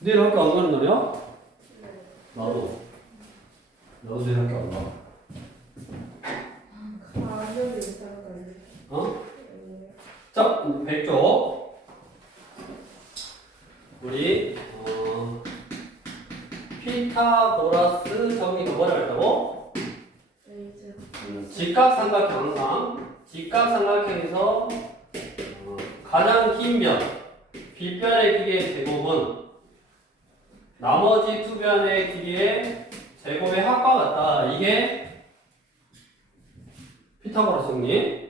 내일 학교 안 가는 날이야? 네. 나도. 나도 내일 학교 안 가. 어? 네. 자, 100조. 우리, 어, 피타고라스 정리가 뭐라? 레이즈 직각삼각형상. 직각삼각형에서 어, 가장 긴 변, 빗변의 길이의 제곱은 나머지 두 변의 길이의 제곱의 합과 같다. 이게 피타고라스 정리.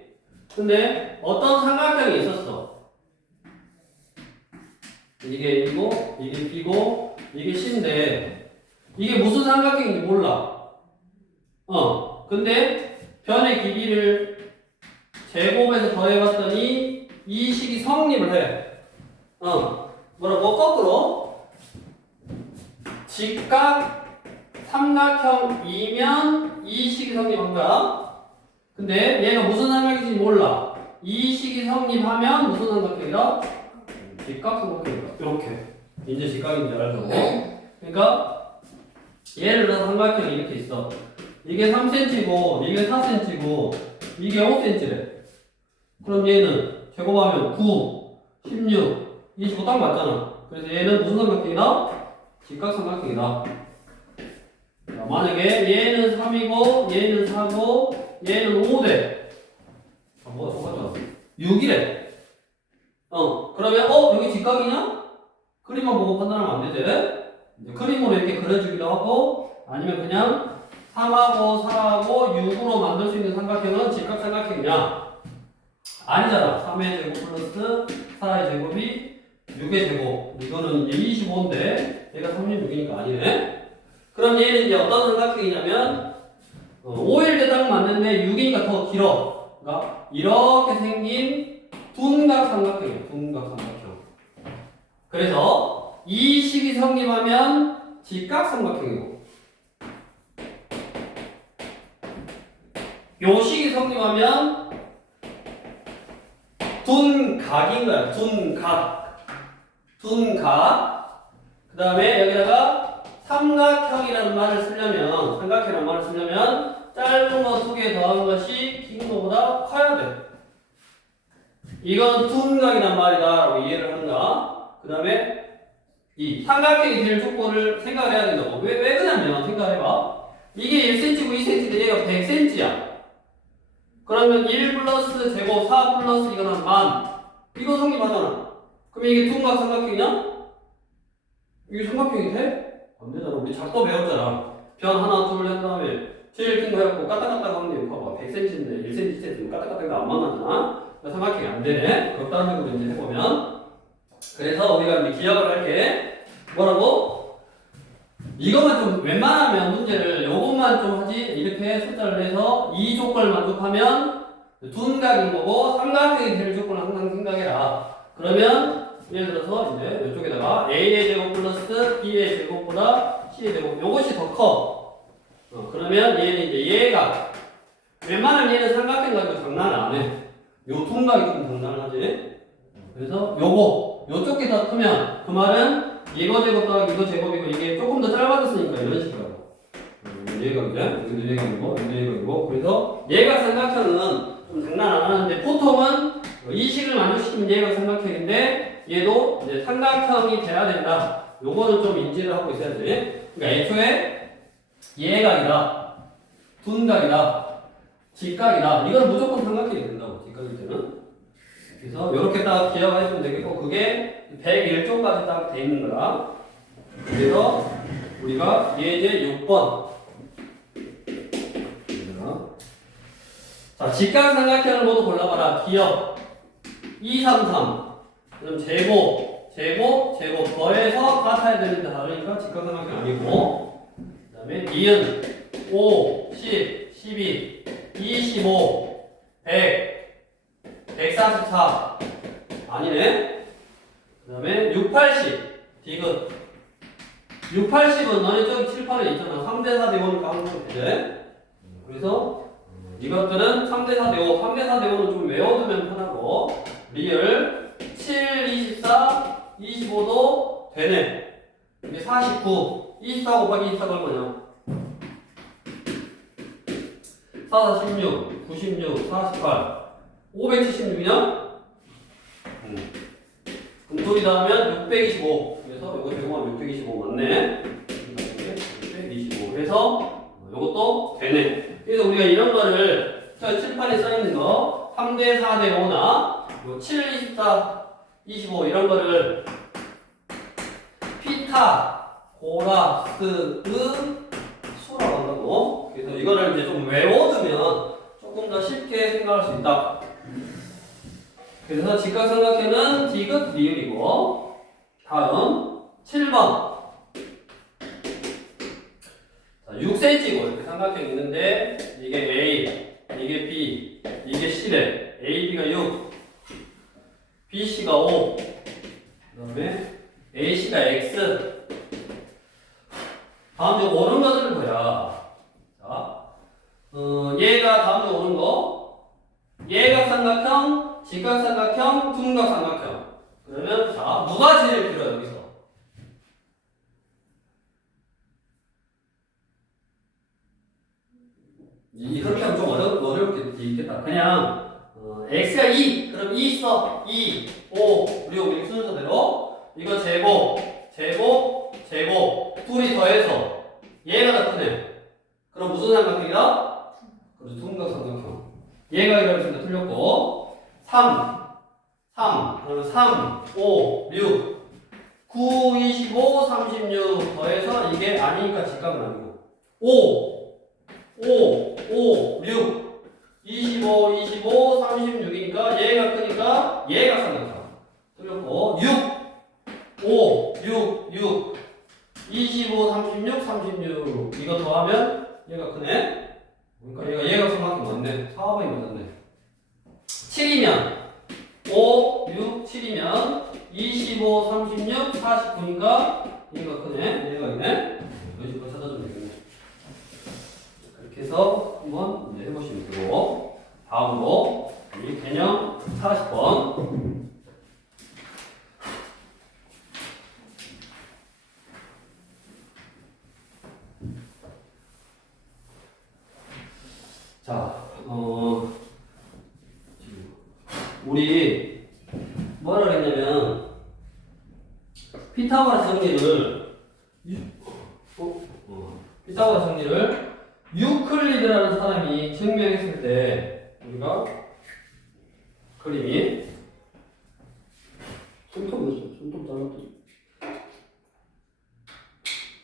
근데 어떤 삼각형이 있었어? 이게 이고 이게 B고 이게 C인데 이게 무슨 삼각형인지 몰라. 어. 근데 변의 길이를 제곱해서 더해봤더니 이 식이 성립을 해. 어. 뭐라고? 거꾸로 직각 삼각형이면 이 식이 성립한 거야. 근데 얘가 무슨 삼각형인지 몰라. 이 식이 성립하면 무슨 삼각형이다? 직각 삼각형이다. 이렇게. 이제 직각인지 알죠? 그러니까 예를 들어 삼각형이 이렇게 있어. 이게 3cm고 이게 4cm고 이게 5cm래. 그럼 얘는 제곱하면 9, 16, 25 딱 맞잖아. 그래서 얘는 무슨 삼각형이다? 직각 삼각형이다. 자, 만약에 얘는 3이고 얘는 4고 얘는 5대. 아, 뭐가 똑같아? 6이래. 어, 그러면 어 여기 직각이냐? 그림만 보고 판단하면 안 되지. 이제 그림으로 이렇게 그려주기도 하고 아니면 그냥 3하고 4하고 6으로 만들 수 있는 삼각형은 직각 삼각형이냐? 아니잖아. 3의 제곱 플러스 4의 제곱이 6의 제곱. 이거는 이제 25인데 얘가 36이니까 아니네. 그럼 얘는 이제 어떤 삼각형이냐면 어, 5일 때딱 맞는데 6이니까 더 길어. 그러니까 이렇게 생긴 둔각 삼각형이에요. 둔각 삼각형. 그래서 이 식이 성립하면 직각 삼각형이고 요 식이 성립하면 둔각인 거야. 둔각. 둔각. 그 다음에 여기다가 삼각형이라는 말을 쓰려면 삼각형이라는 말을 쓰려면 짧은 거 두 개 더한 것이 긴 거보다 커야 돼. 이건 둔각이란 말이다 라고 이해를 하는가. 그 다음에 이 삼각형이 될 조건을 생각을 해야 된다고. 왜, 왜 그러냐면 생각해봐. 이게 1cm고 2cm인데 얘가 100cm야. 그러면 1 플러스 제곱 4 플러스 이거는 만. 이거 성립하잖아. 그럼 이게 둔각 삼각형이냐? 이게 삼각형이 돼? 안 되잖아. 우리 작도 배웠잖아. 변 하나 둘 한 다음에 제일 긴거 해갖고 까딱까딱 하면 봐봐. 100cm인데 1cm cm 까딱까딱이 안 만나잖아. 그러니까 삼각형이 안 되네. 그렇다는 식으로 이제 해보면. 그래서 우리가 이제 기억을 할게 뭐라고? 이것만 좀 웬만하면 문제를 요것만 좀 하지 이렇게 숫자를 내서 이 조건을 만족하면 둔각인 거고 삼각형이 될 조건을 항상 생각해라. 그러면 예를 들어서 이제 이쪽에다가 a의 제곱 플러스 b의 제곱보다 c의 제곱 요것이 더 커. 어, 그러면 얘는 이제 얘가 웬만하면 얘는 삼각형 가지고 장난을 안 해. 요 둔각이 좀 장난을 하지. 그래서 요거 요쪽 게 더 크면 그 말은 이거 제곱 더하기 이거 제곱이고 이게 조금 더 짧아졌으니까 이런 식으로 음, 얘가 이제 여기도 얘가 이고 얘가 이고 그래서 얘가 삼각형은 좀 장난 안 하는데 보통은 이 식을 만족시키면 얘가 삼각형인데 얘도 이제 삼각형이 돼야 된다 요거는 좀 인지를 하고 있어야지 그러니까 애초에 얘각이다 둔각이다 직각이다 이건 무조건 삼각형이 된다고 직각일 때는 그래서 이렇게 딱 기억하시면 되겠고 그게 101조까지 딱 돼 있는 거라. 그래서 우리가 예제 6번. 자, 직각 삼각형을 모두 골라봐라. 기억 2, 3, 3. 그럼 제곱, 제곱, 제곱 더해서 같아야 되는데 다르니까 직각삼각형 아니고. 그 다음에 니은 5, 10, 12, 25, 100, 144. 아니네. 그 다음에 680. 디귿. 680은 너네 저기 칠판에 있잖아. 3대4 대5니까 항상 되지. 그래서 이것들은 3대4 대5. 3대4 대5는 좀 외워두면 편하고. 리을 7, 24, 25도 되네. 이게 49. 24 곱하기 24가 얼마냐? 4, 16, 96, 48, 576이냐? 음. 둘이 다 하면 625. 그래서 이거 제곱하면 625 맞네. 625 해서 이것도 되네. 그래서 우리가 이런 거를 저 칠판에 써 있는 거 3대 4대 5나 7, 24, 25 이런 거를 피타, 고라, 스, 으, 수라고 한다고. 그래서 이거를 이제 좀 외워두면 조금 더 쉽게 생각할 수 있다. 그래서 직각삼각형은 디귿 리을이고 다음 7번 자, 6cm고 이렇게 삼각형이 있는데 이게 A, 이게 B, 이게 C래 AB가 6, BC가 5 그 다음에 AC가 X 다음 중 오는 것을 보야 자, 어, 얘가 다음 중 오는 거 예각삼각형, 직각삼각형, 둔각삼각형. 그러면 자 누가 제일 길어 여기서? 이 그렇게 하면 좀 어려 있겠다. 그냥 어, x가 2, 그럼 2 써. 2, 5, 6 이렇게 순서대로 이거 제곱, 제곱, 제곱 둘이 더해서 얘가 더 크네. 그럼 무슨 삼각형이다? 그래서 둔각삼각형. 얘가 이러면 틀렸고 3 3 그러면 3 5 6 9 25 36 더해서 이게 아니니까 직각은 아니고 5 5 5 6 25 25 36이니까 얘가 크니까 얘가 삼각형 틀렸고 6 5 6 6 25 36 36 이거 더하면 얘가 크네 그러니까 얘가 얘가 삼각형 맞네. 4번이 맞았네. 7이면 5, 6, 7이면 25, 36, 49니까 얘가 크네. 얘가 있네. 이런 식으로 찾아주면 되겠네. 그렇게 해서 한번 해보시면 되고 다음으로 이 개념 40번. 자, 어, 우리 뭐라 그랬냐면 피타고라스 정리를 유- 어, 어, 피타고라스 정리를 유클리드라는 사람이 증명했을 때 우리가 그림이 손톱 몇 써? 손톱 잘랐더니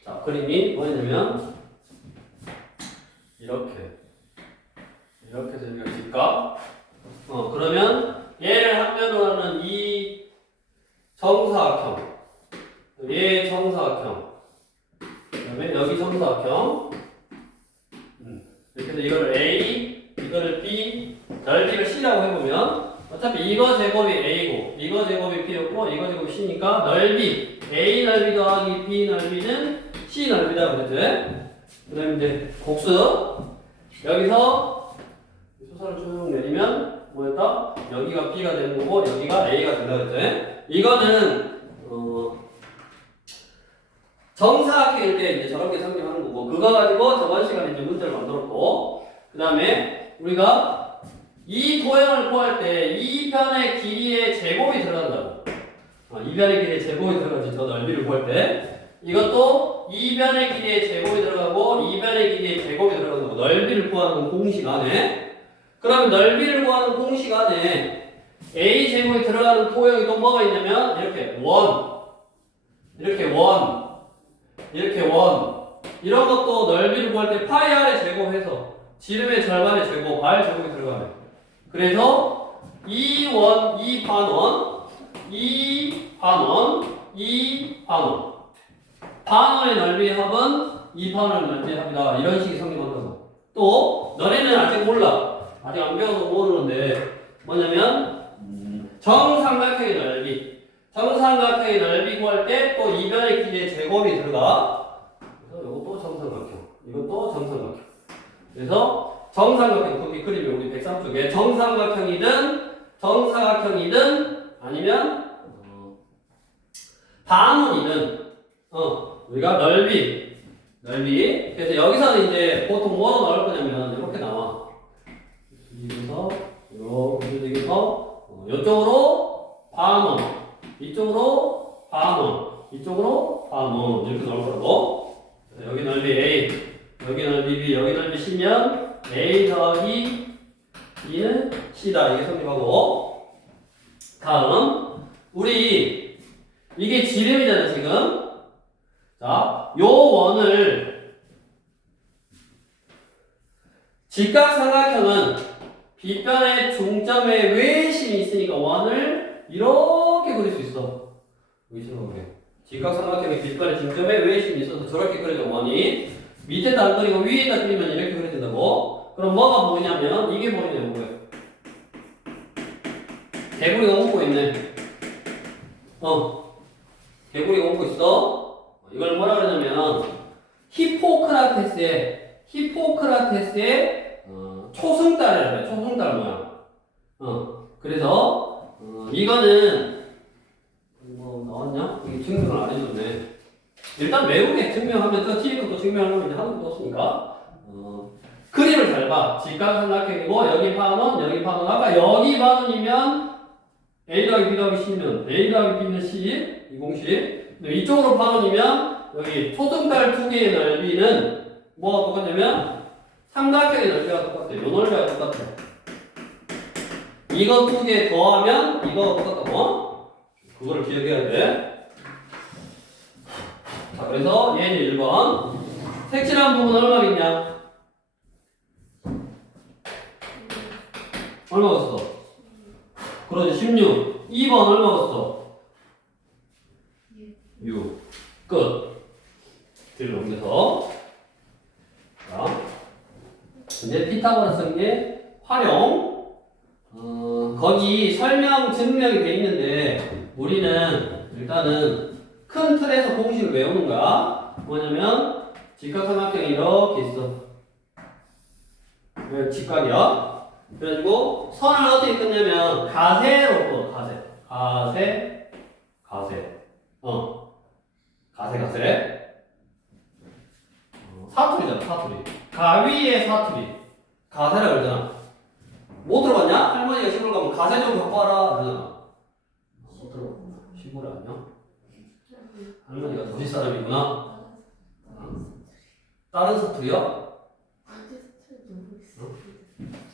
자, 그림이 뭐였냐면 이렇게 이렇게 해서 여기가 직각. 어, 그러면 얘를 합면으로 하는 이 정사각형. 얘 정사각형. 그 다음에 여기 정사각형. 음, 이렇게 해서 이거를 A, 이거를 B, 넓이를 C라고 해보면 어차피 이거 제곱이 A고, 이거 제곱이 B였고, 이거 제곱이 C니까 넓이, A 넓이 더하기 B 넓이는 C 넓이다 그랬지? 그 다음에 이제 곡수. 여기서 소설을 쭉 내리면 뭐였다? 여기가 B가 되는 거고 여기가 A가 된다 그랬죠? 이거는 어 정사각형일 때 이제 저렇게 상징하는 거고 그거 가지고 저번 시간에 이제 문제를 만들었고 그 다음에 우리가 이 도형을 구할 때이 변의 길이의 제곱이 들어간다고. 어, 이 변의 길이의 제곱이 들어가지 저 넓이를 구할 때. 이것도 이 변의 길이의 제곱이 들어가고 이 변의 길이의 제곱이 들어가는 거고 넓이를 구하는 공식 안에. 그러면 넓이를 구하는 공식 안에 a 제곱이 들어가는 도형이 또 뭐가 있냐면 이렇게 원. 이렇게 원 이렇게 원. 이런 것도 넓이를 구할 때 파이 r의 제곱해서 지름의 절반의 제곱 r 제곱이 들어가네. 그래서 이 원, 이 반원, 이 반원, 이 반원. 반원의 넓이의 합은 이 반원의 넓이의 합이다. 이런 식이 성립한다고 또 너네는 아직 몰라. 아직 안 배워서 모르는데 뭐냐면 음, 정삼각형의 넓이 정삼각형의 넓이 구할 때 또 이변의 길이의 제곱이 들어가 그래서 이것도 정삼각형 이것도 정삼각형 그래서 정삼각형 거기 그림에 우리 103쪽에 정삼각형이든 정사각형이든 아니면 어, 반원이든 어 우리가 넓이, 넓이. 그래서 여기서는 이제 보통 뭐로 나올 거냐면 이렇게 나와. 여기서 이렇게 되면서 이쪽으로 이쪽으로 반원, 이쪽으로 반원 이렇게 나올 거라고. 자, 여기 넓이 A, 여기 넓이 B, 여기 넓이 C면 A 더하기 B는 C다 이게 성립하고. 다음 우리 이게 지름이잖아 지금. 자, 요 원을 직각삼각형은 빗변의 중점에 외심이 있으니까 원을 이렇게 그릴 수 있어. 그래. 직각삼각형의 빗변의 중점에 외심이 있어서 저렇게 그려져 원이 밑에다 안 그리고 위에다 그리면 이렇게 그려진다고. 그럼 뭐가 보이냐면 이게 보이네 뭐야? 개구리가 웃고 있네. 어. 개구리가 웃고 있어. 이걸 뭐라 그러냐면 히포크라테스의 히포크라테스의 어, 초승달이라 그래. 초승달 모양. 어. 그래서 어, 이거는 뭐 나왔냐? 이게 증명을 안 해줬네. 일단 외우게 증명하면 또 뒤에 것도 증명하면 이제 하는 것도 없으니까. 어, 그림을 잘 봐. 직각삼각형이고 여기 반원, 여기 반원. 아까 여기 반원이면 A 더하기 B 더하기 C면 A 더하기 B는 C 이 공식. 이쪽으로 반원이면 여기 초등달 두 개의 넓이는 뭐가 똑같냐면 삼각형의 넓이가 똑같아. 요 넓이가 똑같아. 이거 두 개 더하면 이거 똑같다고. 그거를 기억해야 돼. 자, 그래서 얘는 1번. 색칠한 부분 얼마겠냐? 얼마 겠어 그러지 16. 2번 얼마 겠어 6. 끝. 뒤로 옮겨서. 자. 이제 피타고라스의 활용. 어, 거기 설명 증명이 돼 있는데 우리는 일단은 큰 틀에서 공식을 외우는 거야. 뭐냐면 직각삼각형이 이렇게 있어. 왜 직각이야? 그래가지고 선을 어떻게 끊냐면 가세로 끊어. 가세. 가세. 가세. 어. 가세 가세. 어, 사투리잖아 사투리. 가위의 사투리. 가세라 그러잖아. 못 들어봤냐? 할머니가 시골 가면 가세 좀 와라 그러잖아. 못 들어봤구나. 시골 아니야? 할머니가 도시 사람이구나. 다른 사투리야?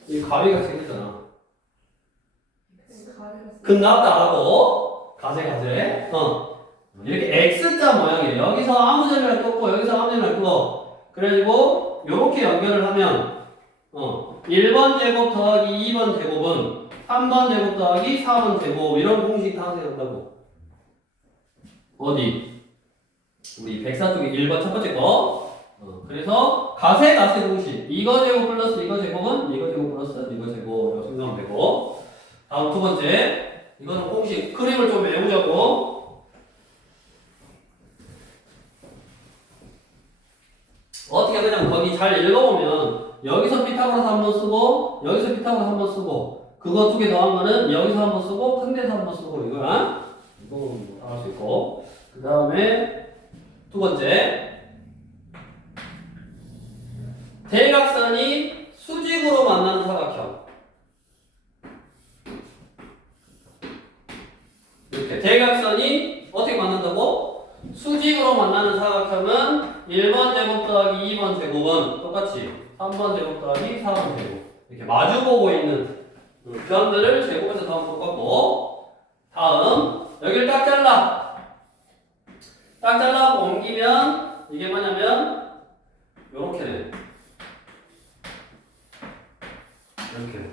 이 가위가 생겼잖아. 끝났다 하고 가세 가세. 어. 이렇게 X자 모양이에요. 여기서 아무 점이나 떴고 여기서 아무 점이나 떴고 그래가지고 이렇게 연결을 하면 어 1번 제곱 더하기 2번 제곱은 3번 제곱 더하기 4번 제곱 이런 공식 다 세운다고. 어디? 우리 백사 쪽에 1번 첫 번째 거. 어, 그래서 가세 가세 공식 이거 제곱 플러스 이거 제곱은 이거 제곱 플러스 이거 제곱 이렇게 생각하면 되고 다음 두 번째 이거는 공식 그림을 좀 외우자고 어떻게 그냥 거기 잘 읽어보면 여기서 피타고라스 한 번 쓰고 여기서 피타고라스 한 번 쓰고 그거 두 개 더한 거는 여기서 한 번 쓰고 큰 데서 한 번 쓰고 이거야 이거 뭐할수 있고. 그 다음에 두 번째. 대각선이 수직으로 만나는 사각형. 이렇게 대각선이 어떻게 만난다고? 수직으로 만나는 사각형은 1번 제곱 더하기 2번 제곱은 똑같이 3번 제곱 더하기 4번 제곱. 이렇게 마주보고 있는 그 변들을 제곱해서 더하면 똑같고 다음 여기를 딱 잘라. 딱 잘라 옮기면 이게 뭐냐면 요렇게 돼 이렇게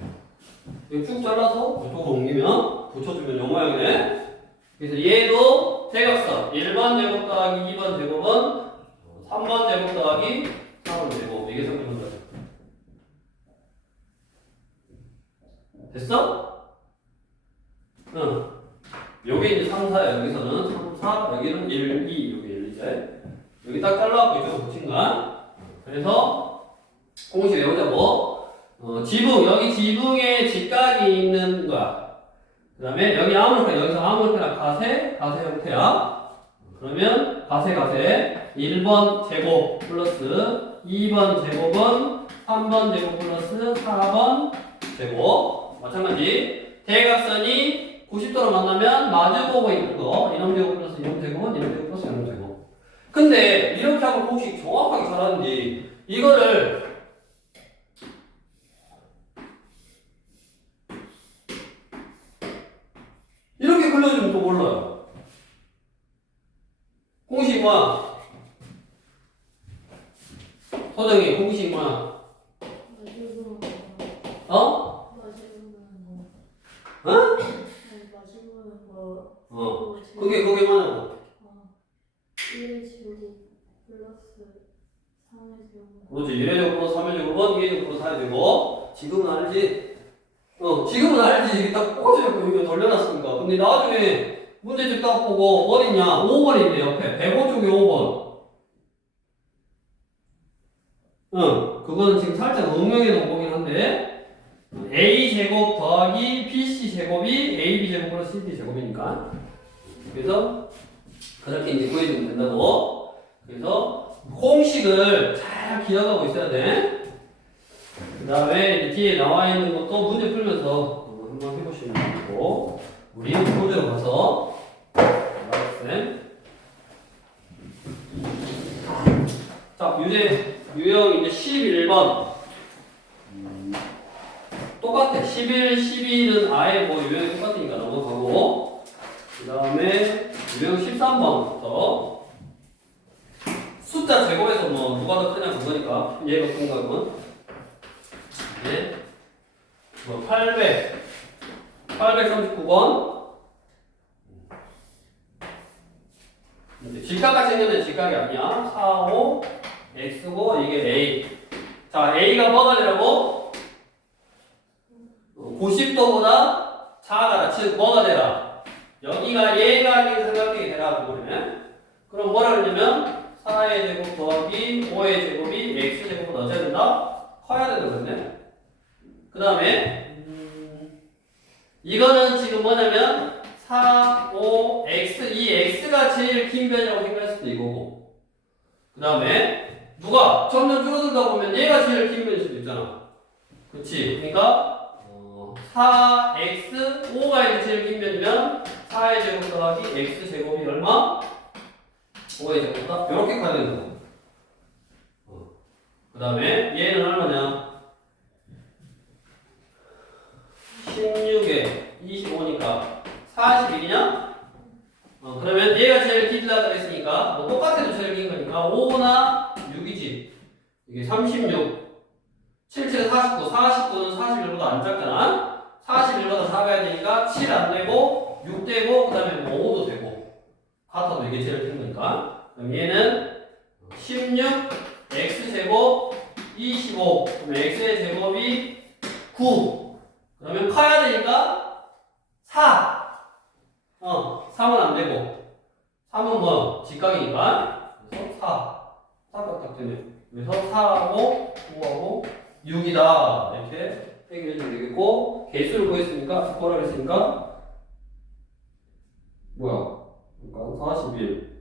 이거 쭉 잘라서 이쪽으로 옮기면 붙여주면 요 모양이네. 그래서 얘도 대각선. 1번 제곱 더하기 2번 제곱은 3번 제곱 더하기 4번 제곱. 이게 성립한다 됐어? 응. 요게 이제 3, 4야 여기서는 3, 4 여기는 1, 2 여기 1 이제. 여기 딱 잘라갖고 이쪽으로 붙인 거야. 그래서 공식 외우자고 어, 지붕 여기 지붕에 직각이 있는 거야. 그 다음에 여기 아무렇게나 여기서 아무렇게나 가세 가세 형태야. 그러면 가세 가세. 1번 제곱 플러스 2번 제곱은 3번 제곱 플러스 4번 제곱 마찬가지 대각선이 90도로 만나면 마주보고 있는 거 이놈 제곱 플러스 이놈 제곱은 이놈 제곱 플러스 이놈 제곱 근데 이렇게 하면 공식 정확하게 잘하는지 이거를 이렇게 그려주면 또 몰라요 공식 뭐야? 소정이 공식 뭐야? 어? 어? 아니 어. 그게 그게 뭐냐고? 어, 1의 제곱 플러스 3의 제곱 그렇지. 1의 제곱으로 3의 제곱은 2의 제곱으로 4의 제곱. 지금은 알지? 어, 지금은 알지. 이게 딱 이렇게 이거 돌려놨으니까. 근데 나중에 문제집 딱 보고 어딨냐? 5번 있네, 옆에. 105 쪽에 5번. 응. 그거는 지금 살짝 응용해 놓은 거긴 한데. A 제곱 더하기 bc 제곱이 ab 제곱 플러스 cd 제곱이니까. 그래서 그렇게 이제 구해주면 된다고. 그래서 공식을 잘 기억하고 있어야 돼. 그 다음에 뒤에 나와 있는 것도 문제 풀면서 어, 한번 해보시면 되고, 우리 문제로 가서, 쌤. 자, 유제, 유형 이제 11번. 똑같아. 11, 12는 아예 뭐 유형이 똑같으니까 넘어가고, 그 다음에 유형 13번부터, 숫자 제곱에서 뭐 누가 더 크냐 그거니까. 얘가 큰 거면 네. 뭐 800, 839번. 이제 직각같이 생겼는데 직각이 아니야. 4, 5, X고 이게 A. 자 A가 뭐가 되라고? 90도보다 작아라 즉 뭐가 되라 여기가 얘가 아닌 삼각형이 되라 그러면 그럼 뭐라 그러냐면 4의 제곱 더하기 5의 제곱이 x 제곱보다 어찌해야 된다? 커야 되는 거네. 그 다음에 이거는 지금 뭐냐면 4, 5, x 이 x가 제일 긴 변이라고 생각했을 때 이거고 그 다음에 누가 점점 줄어들다 보면 얘가 제일 긴 변일 수도 있잖아. 그렇지? 그러니까 어, 4x 5가 이제 제일 긴 변이면 4의 제곱 더하기 x 제곱이 얼마? 5의 제곱보다 이렇게 커야 되는 거. 어. 그 다음에 얘는 얼마냐? 16에 25니까 41이냐? 어, 그러면 얘가 제일 길다 그랬으니까 뭐 똑같아도 제일 긴 거니까 5나 6이지. 이게 36. 77은 49. 49는 41보다 안 작잖아. 41보다 작아야 되니까 7 안 되고 6 되고 그 다음에 뭐 5도 되고 같아도 이게 제일 큰 거니까. 그럼 얘는 16 x 제곱 25. 그럼 x의 제곱이 9. 그러면 커야 되니까 4. 어, 3은 안 되고 3은 뭐 직각이니까 그래서 4. 4가 딱 되네. 그래서 4하고 5하고 6이다. 이렇게 해결해 주면 되겠고 개수를 구했으니까 스코어를 했으니까 뭐야? 그러니까 41.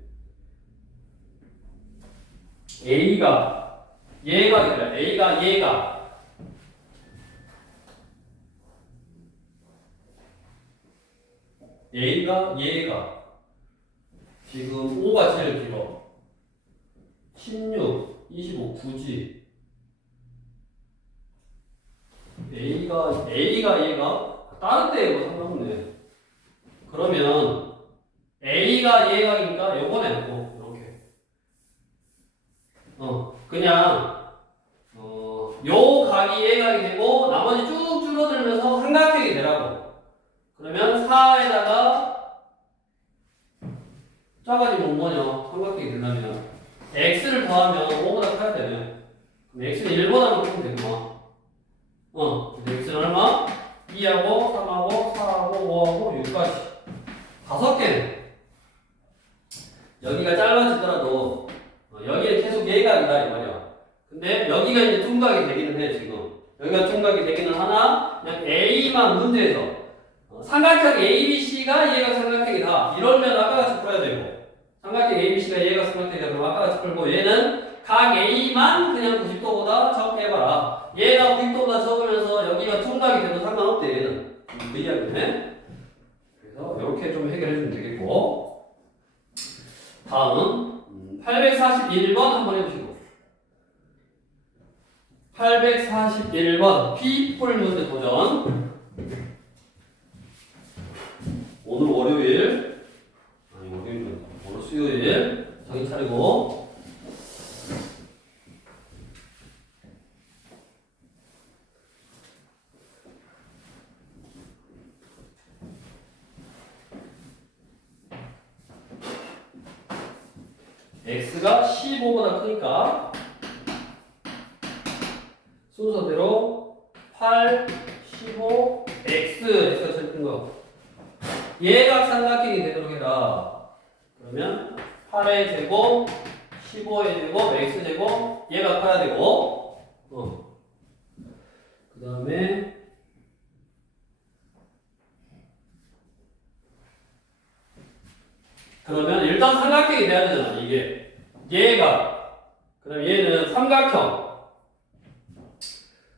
A가 얘가 되라. A가 얘가 A가 얘가 지금 5가 제일 길어. 16, 25, 9지. A가 A가 얘가 다른 데에 뭐 상관없네. 그러면 A가 얘가니까 요번에 뭐 이렇게. 어 그냥 어요 각이 얘각이 되고 나머지 쭉 줄어들면서 삼각형이 되라고. 그러면 4에다가 작아지면 뭐냐 삼각형이 되려면 x를 더하면 5보다 커야 되네. 그럼 x는 1보다는 크면 되구만. 어, x는 얼마? 2하고 3하고 4하고 5하고 6까지 다섯 개네. 여기가 짧아지더라도 어, 여기는 계속 예각이다 이 말이야. 근데 여기가 이제 둔각이 되기는 해 지금. 여기가 둔각이 되기는 하나 그냥 A만 문제에서 어, 삼각형 ABC가 얘가 삼각형이다. 이러면 아까 같이 풀어야 되고 삼각형 ABC가 얘가 얘가 삼각형이다. 그럼 아까 같이 풀고 얘는 각 A만 그냥 90도보다 적게 해봐라. 얘가 90도 이야기네. 그래서 이렇게 좀 해결해 주면 되겠고. 다음 음, 841번 한번 해보시고. 841번 피풀 문제 도전. 오늘 월요일 아니 월요일 오늘 수요일 정신 차리고 x가 15보다 크니까 순서대로 8, 15, x x가 제일 큰 거. 얘가 삼각형이 되도록 해라. 그러면 8의 제곱, 15의 제곱, x 제곱 얘가 커야 되고 어. 그 다음에 그러면 일단 삼각형이 돼야 되잖아 이게 얘가 그럼 얘는 삼각형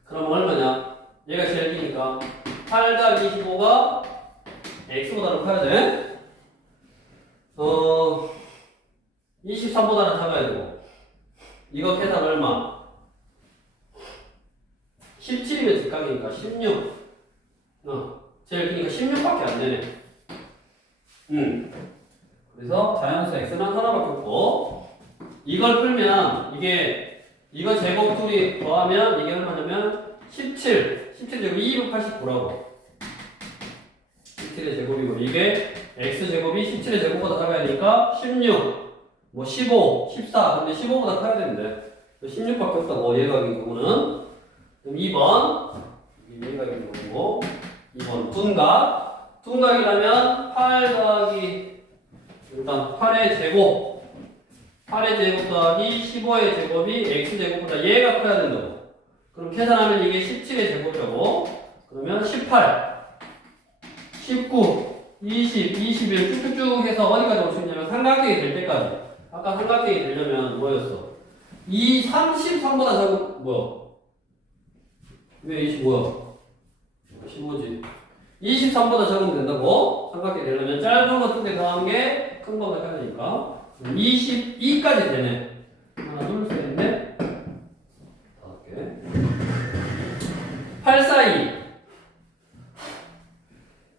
그럼 얼마냐 얘가 제일 기니까 8 더하기 25가 x보다는 커야 돼. 어, 23보다는 작아야 되고. 이거 계산 얼마? 17이면 직각이니까 16. 어, 제일 크니까 16밖에 안 되네. 음. 그래서 자연수 x는 하나밖에 없고, 이걸 풀면 이게, 이거 제곱 둘이 더하면 이게 얼마냐면 17. 17 제곱 289라고. 17의 제곱이고 이게 x 제곱이 17의 제곱보다 작아야 되니까 16, 뭐 15, 14. 근데 15보다 커야 되는데. 16밖에 없다고. 얘각인 경우는 그럼 2번. 이게 얘각인 경우고. 2번 둔각. 둔각이라면 8 더하기 일단 8의 제곱 8의 제곱 더하기 15의 제곱이 x 제곱보다 얘가 커야 된다고 그럼 계산하면 이게 17의 제곱이라고 그러면 18 19, 20, 21 쭉쭉쭉 해서 어디까지 올 수 있냐면 삼각형이 될 때까지. 아까 삼각형이 되려면 뭐였어? 이 33보다 작은 뭐야? 왜 25야? 15지. 23보다 적으면 된다고? 삼각형이 되려면 짧은 거두개 더한 게큰 거보다 커야 되니까. 22까지 되네. 하나, 둘, 셋, 넷. 다섯 개. 842.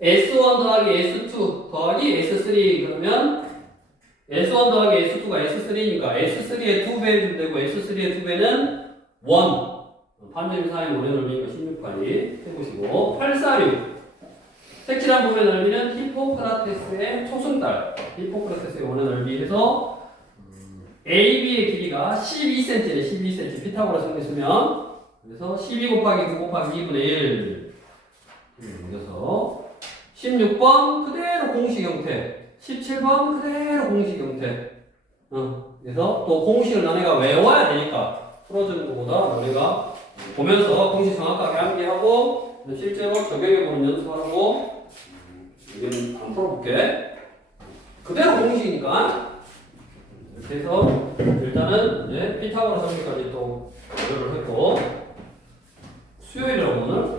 S1 더하기 S2 더하기 S3 그러면 S1 더하기 S2가 S3니까 S3의 2배 좀 되고 S3의 2배는 1 반점 이상의 원의 넓이니까 16까지 해보시고 846 색칠한 부분의 넓이는 히포크라테스의 초승달 히포크라테스의 원의 넓이 해서 AB의 길이가 12cm네 12cm 피타고라 성리 쓰면 그래서 12 곱하기 9 곱하기 2분의 1 옮겨서 16번 그대로 공식 형태, 17번 그대로 공식 형태. 어, 그래서 또 공식을 너네가 외워야 되니까 풀어주는 것보다 너네가 보면서 공식 정확하게 암기하고 실제로 적용해보는 연습하고 이건 안 풀어볼게. 그대로 공식이니까 이렇게 해서 일단은 이제 피타고라 성리까지 또 고려를 했고 수요일이라고 오늘